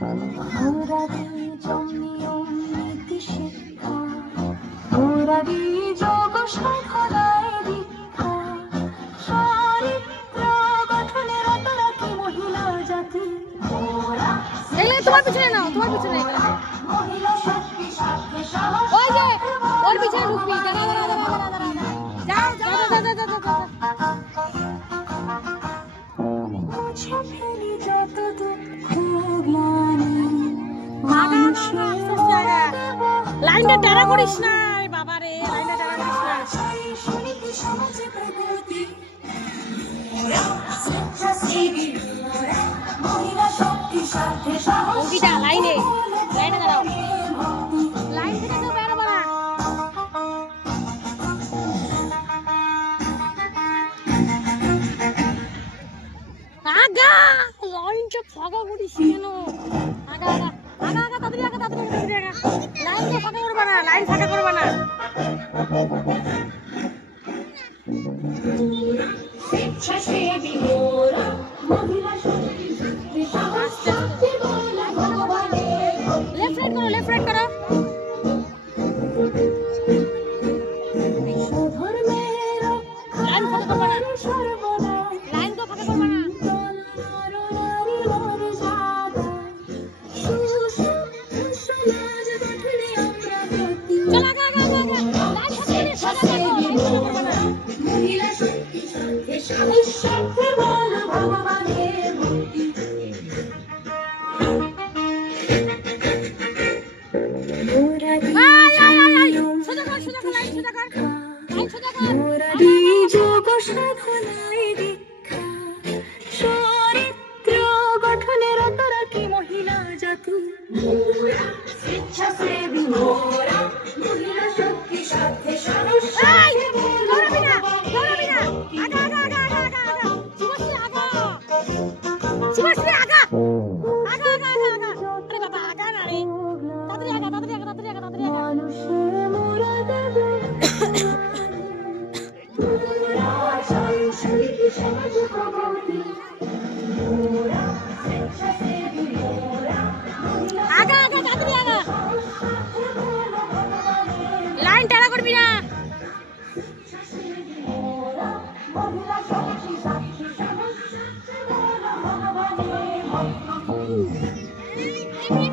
ঘোরাবি জমিয়ম নীতি শিক্ষা। ঘোরাবি যোগ সাধনায় দীক্ষা। চরিত্র গঠনে রতরাকি মহিলা জাতি। এগুলো তোমার পিছনে নাও তোমার পিছনে। মহিলা শক্তি সাথে সাহস ওই যে ওর পিছনে ঢুকবি দাঁড়া লাইনটা টানা করিস না বাবা রে লাইনটা টানা করিস না লাইনে থেকে করিস কেন? আগা আগা আগা আগা, তাড়াতাড়ি আগা, তাড়াতাড়ি। লাইন ফাঁকা করবা না। লেফট রাইট করো লেফট রাইট করো। লাইন ফাঁকা করবা না। সোজা কর লাইন সোজা কর যোগ সাধনায় দীক্ষা চরিত্র গঠনে রতরাকি মহিলা জাতি স্বেচ্ছাসেবী মোরা মহিলা শক্তি সাথে সাহস শুভশ্রী আগা 아이고. 아이고.